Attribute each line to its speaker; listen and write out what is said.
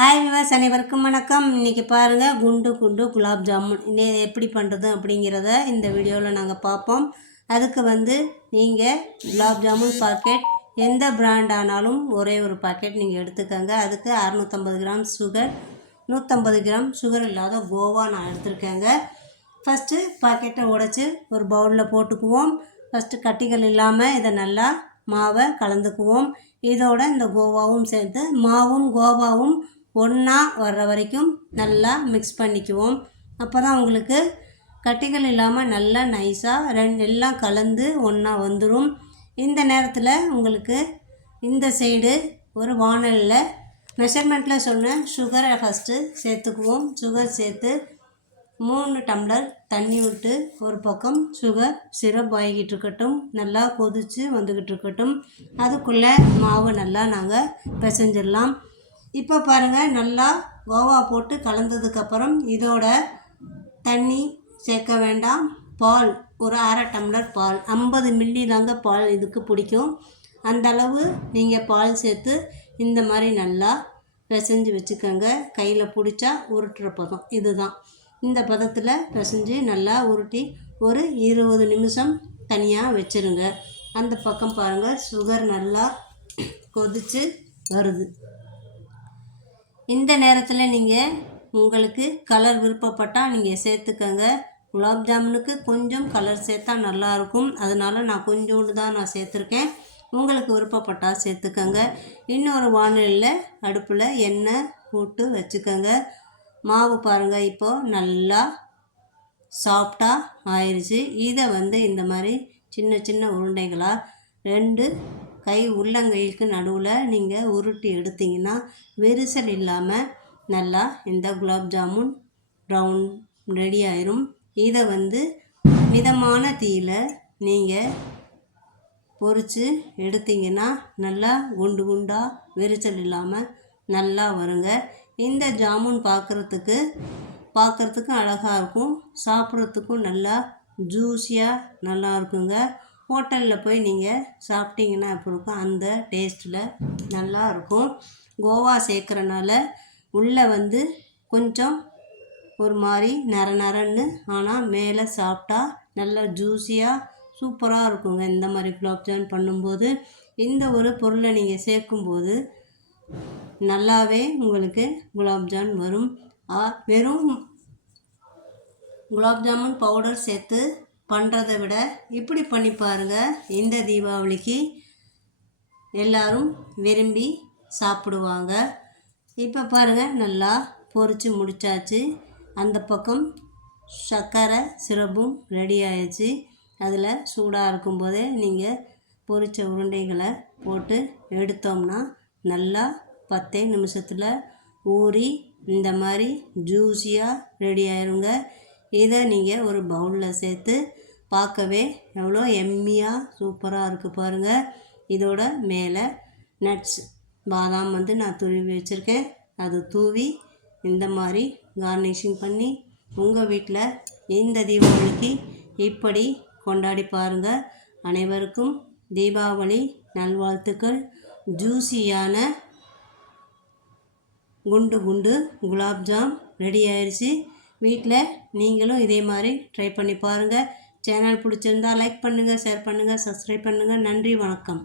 Speaker 1: Hi விவாஸ் அனைவருக்கும் வணக்கம். இன்றைக்கி பாருங்கள் குண்டு குண்டு குலாப் ஜாமுன். இன்னே எப்படி பண்ணுறது அப்படிங்கிறத இந்த வீடியோவில் நாங்கள் பார்ப்போம். அதுக்கு வந்து நீங்கள் குலாப் ஜாமுன் பாக்கெட் எந்த பிராண்ட் ஆனாலும் ஒரே ஒரு பாக்கெட் நீங்கள் எடுத்துக்கோங்க. அதுக்கு அறநூற்றம்பது கிராம் சுகர் நூற்றம்பது கிராம் சுகர் இல்லாத கோவா நான் எடுத்துருக்கேங்க. ஃபஸ்ட்டு பாக்கெட்டை உடைச்சி ஒரு பவுலில் போட்டுக்குவோம். ஃபஸ்ட்டு கட்டிகள் இல்லாமல் இதை நல்லா மாவை கலந்துக்குவோம். இதோட இந்த கோவாவும் சேர்த்து மாவும் கோவாவும் ஒன்றா வர்ற வரைக்கும் நல்லா மிக்ஸ் பண்ணிக்குவோம். அப்போ தான் உங்களுக்கு கட்டிகள் இல்லாமல் நல்லா நைஸாக ரெண்டு எல்லாம் கலந்து ஒன்றா வந்துடும் இந்த நேரத்தில் உங்களுக்கு இந்த சைடு ஒரு வானலில் மெஷர்மெண்ட்டில் சொன்ன சுகரை ஃபஸ்ட்டு சேர்த்துக்குவோம். சுகர் சேர்த்து மூணு டம்ளர் தண்ணி விட்டு ஒரு பக்கம் சுகர் சிரப் ஆகிக்கிட்டு இருக்கட்டும். நல்லா கொதித்து வந்துக்கிட்டு இருக்கட்டும். அதுக்குள்ளே மாவு நல்லா நாங்கள் பிசைஞ்சிடலாம். இப்போ பாருங்கள் நல்லா கோவா போட்டு கலந்ததுக்கப்புறம் இதோட தண்ணி சேர்க்க வேண்டாம். பால் ஒரு அரை டம்ளர் பால் ஐம்பது மில்லி தாங்க பால் இதுக்கு பிடிக்கும். அந்தளவு நீங்கள் பால் சேர்த்து இந்த மாதிரி நல்லா பிசைஞ்சு வச்சுக்கோங்க. கையில் பிடிச்சா உருட்டுற பதம் இதுதான். இந்த பதத்தில் பிசைஞ்சு நல்லா உருட்டி ஒரு இருபது நிமிஷம் தனியாக வச்சுருங்க. அந்த பக்கம் பாருங்கள் சுகர் நல்லா கொதித்து வருது. இந்த நேரத்தில் நீங்கள் உங்களுக்கு கலர் விருப்பப்பட்டால் நீங்கள் சேர்த்துக்கங்க. குலாப் ஜாமுனுக்கு கொஞ்சம் கலர் சேர்த்தா நல்லாயிருக்கும் அதனால் நான் கொஞ்சோண்டு தான் நான் சேர்த்துருக்கேன். உங்களுக்கு விருப்பப்பட்டால் சேர்த்துக்கோங்க. இன்னொரு வானிலையில் அடுப்பில் எண்ணெய் போட்டு வச்சுக்கோங்க. மாவு பாருங்கள் இப்போது நல்லா சாஃப்டாக ஆயிடுச்சு இதை வந்து இந்த மாதிரி சின்ன சின்ன உருண்டைகளாக ரெண்டு கை உள்ளங்கைக்கு நடுவில் நீங்கள் உருட்டி எடுத்திங்கன்னா விரிசல் இல்லாமல் நல்லா இந்த குலாப் ஜாமுன் ப்ரௌன் ரெடி ஆயிரும். இதை வந்து மிதமான தீயில் நீங்கள் பொறிச்சு எடுத்திங்கன்னா நல்லா குண்டு குண்டாக விரிசல் இல்லாமல் நல்லா வருங்க. இந்த ஜாமுன் பார்க்குறதுக்கு பார்க்குறதுக்கும் அழகாக இருக்கும். சாப்பிட்றதுக்கும் நல்லா ஜூஸியாக நல்லா இருக்குங்க. ஹோட்டலில் போய் நீங்கள் சாப்பிட்டீங்கன்னா எப்படி இருக்கும்? அந்த டேஸ்ட்டில் நல்லா இருக்கும். கோவா சேர்க்குறனால உள்ளே வந்து கொஞ்சம் ஒரு மாதிரி நர நரன்னு ஆனால் மேலே சாப்பிட்டா நல்லா ஜூஸியாக சூப்பராக இருக்குங்க. இந்த மாதிரி குலாப்ஜாம் பண்ணும்போது இந்த ஒரு பொருளை நீங்கள் சேர்க்கும்போது நல்லாவே உங்களுக்கு குலாப்ஜான் வரும். வெறும் குலாப்ஜாமுன் பவுடர் சேர்த்து பண்ணுறதை விட இப்படி பண்ணி பாருங்கள் இந்த தீபாவளிக்கு எல்லோரும் விரும்பி சாப்பிடுவாங்க. இப்போ பாருங்கள் நல்லா பொறிச்சு முடித்தாச்சு அந்த பக்கம் சர்க்கரை சிரப்பும் ரெடி ஆயிடுச்சு. அதில் சூடாக இருக்கும்போதே நீங்கள் பொரித்த உருண்டைகளை போட்டு எடுத்தோம்னா நல்லா பத்தே நிமிஷத்தில் ஊறி இந்த மாதிரி ஜூஸியாக ரெடி ஆயிருங்க. இதை நீங்கள் ஒரு பவுலில் சேர்த்து பார்க்கவே எவ்வளோ எம்மியாக சூப்பராக இருக்குது பாருங்கள் இதோட மேலே நட்ஸ் பாதாம் வந்து நான் துருவி வச்சுருக்கேன். அது தூவி இந்த மாதிரி கார்னிஷிங் பண்ணி உங்கள் வீட்டில் இந்த தீபாவளிக்கு இப்படி கொண்டாடி பாருங்கள் அனைவருக்கும் தீபாவளி நல்வாழ்த்துக்கள். ஜூஸியான குண்டு குண்டு குலாப்ஜாம் ரெடி ஆயிடுச்சு வீட்டில் நீங்களும் இதே மாதிரி ட்ரை பண்ணி பாருங்கள் சேனல் பிடிச்சிருந்தா லைக் பண்ணுங்கள் ஷேர் பண்ணுங்கள் சப்ஸ்கிரைப் பண்ணுங்கள் நன்றி வணக்கம்.